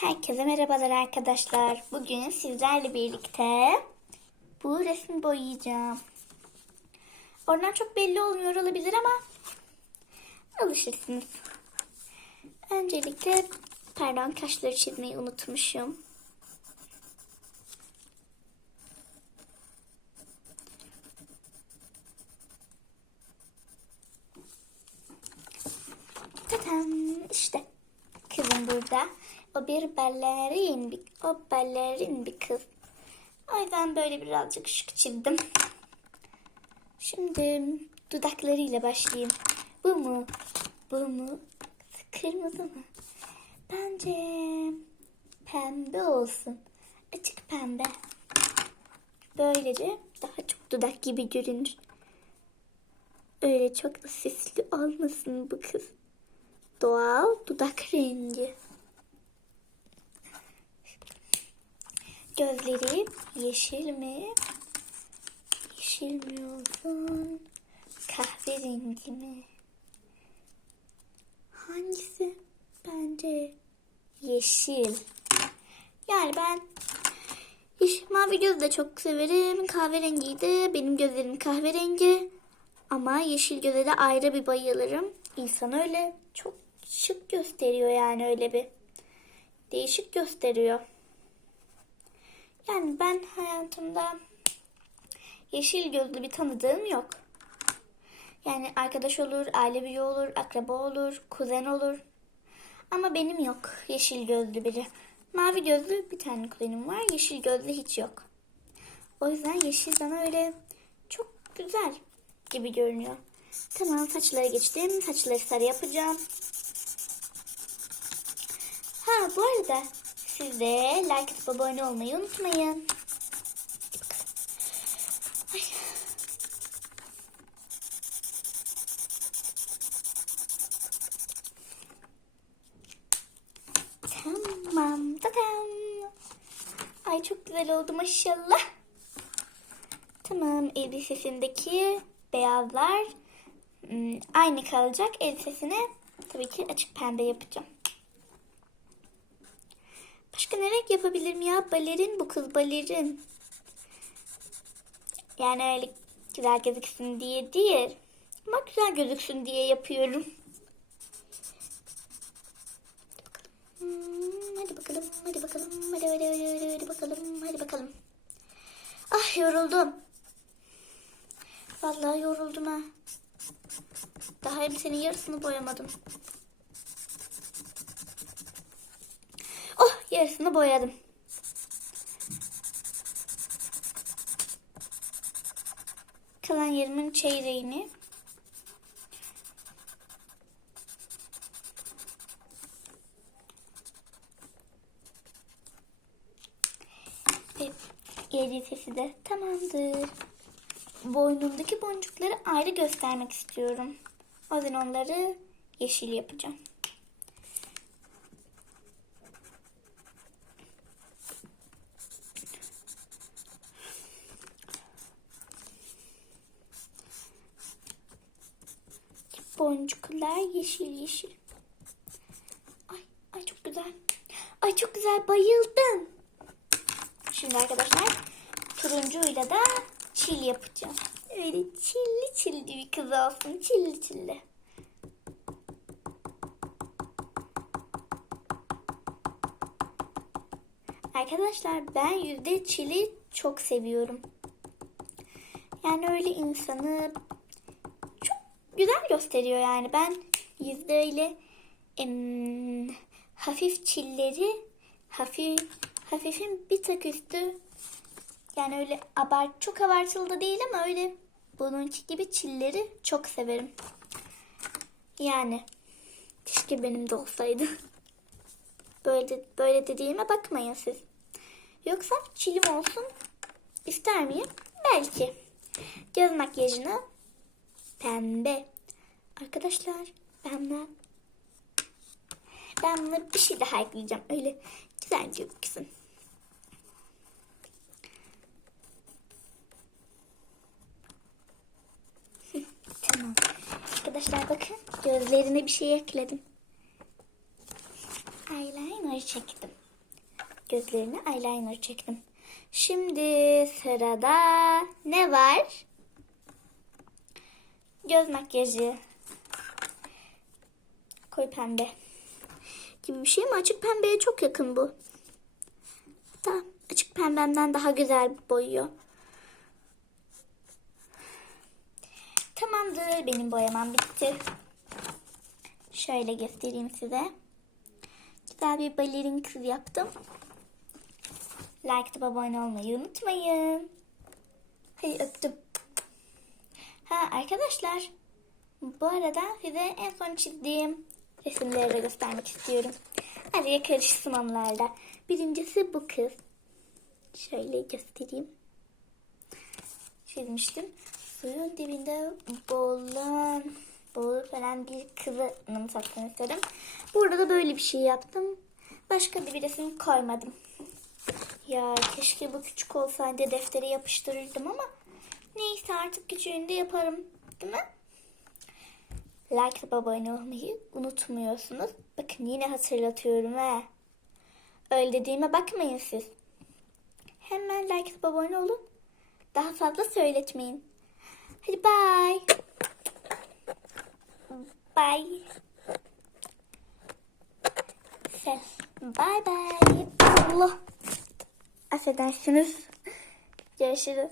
Herkese merhabalar arkadaşlar. Bugün sizlerle birlikte bu resmi boyayacağım. Oradan çok belli olmuyor olabilir ama alışırsınız. Öncelikle kaşları çizmeyi unutmuşum. Tadam, işte kızım burada. O bir ballerin bir kız. O yüzden böyle birazcık şık çizdim. Şimdi dudaklarıyla başlayayım. Bu mu? Bu mu? Kırmızı mı? Bence pembe olsun. Açık pembe. Böylece daha çok dudak gibi görünür. Öyle çok da süslü olmasın bu kız. Doğal dudak rengi. Gözleri yeşil mi? Yeşil mi olsun? Kahverengi mi? Hangisi? Bence yeşil. Yani ben mavi gözü de çok severim. Kahverengiyi de, benim gözlerim kahverengi. Ama yeşil göze de ayrı bir bayılırım. İnsan öyle çok şık gösteriyor, yani öyle bir değişik gösteriyor. Yani ben hayatımda yeşil gözlü bir tanıdığım yok. Yani arkadaş olur, aile büyüğü olur, akraba olur, kuzen olur. Ama benim yok yeşil gözlü biri. Mavi gözlü bir tane kuzenim var, yeşil gözlü hiç yok. O yüzden yeşil bana öyle çok güzel gibi görünüyor. Tamam, saçlara geçtim. Saçları sarı yapacağım. Ha, bu arada siz de like atıp abone olmayı unutmayın. Ay. Tamam. Tadam. Ay, çok güzel oldu maşallah. Tamam, elbisesindeki beyazlar aynı kalacak. Elbisesine tabii ki açık pembe yapacağım. Başka ne renk yapabilirim ya? Balerin bu kız, balerin. Yani öyle güzel gözüksün diye değil. Ama güzel gözüksün diye yapıyorum. Hadi bakalım, hadi bakalım, hadi bakalım, hadi bakalım. Ah, yoruldum. Vallahi yoruldum ha. Daha elbisenin yarısını boyamadım. Oh, yarısını boyadım. Kalan yerimin çeyreğini. Ve elbisesi de tamamdır. Boynumdaki boncukları ayrı göstermek istiyorum. O yüzden onları yeşil yapacağım. Boncuklar yeşil yeşil. Ay çok güzel. Ay çok güzel, bayıldım. Şimdi arkadaşlar turuncuyla da çil yapacağım. Öyle çilli çilli bir kız olsun. Çilli çilli. Arkadaşlar ben yüzde çili çok seviyorum. Yani öyle insanı çok güzel gösteriyor yani. Ben yüzde öyle hafif çilleri, hafifin bir tık üstü, yani öyle çok abartılı da değil ama öyle bununki gibi çilleri çok severim. Yani keşke benim de olsaydı. Böyle dediğime bakmayın siz. Yoksa çilim olsun ister miyim? Belki. Göz makyajına pembe. Arkadaşlar ben buna bir şey daha ekleyeceğim. Öyle güzel gözüksün. Tamam. Arkadaşlar bakın, gözlerine bir şey ekledim. Eyeliner çektim. Gözlerine eyeliner çektim. Şimdi sırada ne var? Göz makyajı. Koyu pembe gibi bir şey mi? Açık pembeye çok yakın bu. Hatta açık pembemden daha güzel boyuyor. Tamamdır. Benim boyamam bitti. Şöyle göstereyim size. Güzel bir balerin kız yaptım. Like atıp abone olmayı unutmayın. Hadi öptüm. Ha arkadaşlar. Bu arada size en son çizdiğim resimleri de göstermek istiyorum. Araya karışsın onlarla. Birincisi bu kız. Şöyle göstereyim. Çizmiştim. Suyun dibinde boğulup ölen bir kızı anımsattığını istedim. Burada da böyle bir şey yaptım. Başka bir resim koymadım. Ya keşke bu küçük olsaydı deftere yapıştırırdım ama neyse artık küçüğünü de yaparım. Değil mi? Like atıp abone olmayı unutmuyorsunuz. Bakın yine hatırlatıyorum he. Öyle dediğime bakmayın siz. Hemen like atıp abone olun. Daha fazla söyletmeyin. Hadi bye. Bye. Bye bye. Allah. Affedersiniz. Görüşürüz.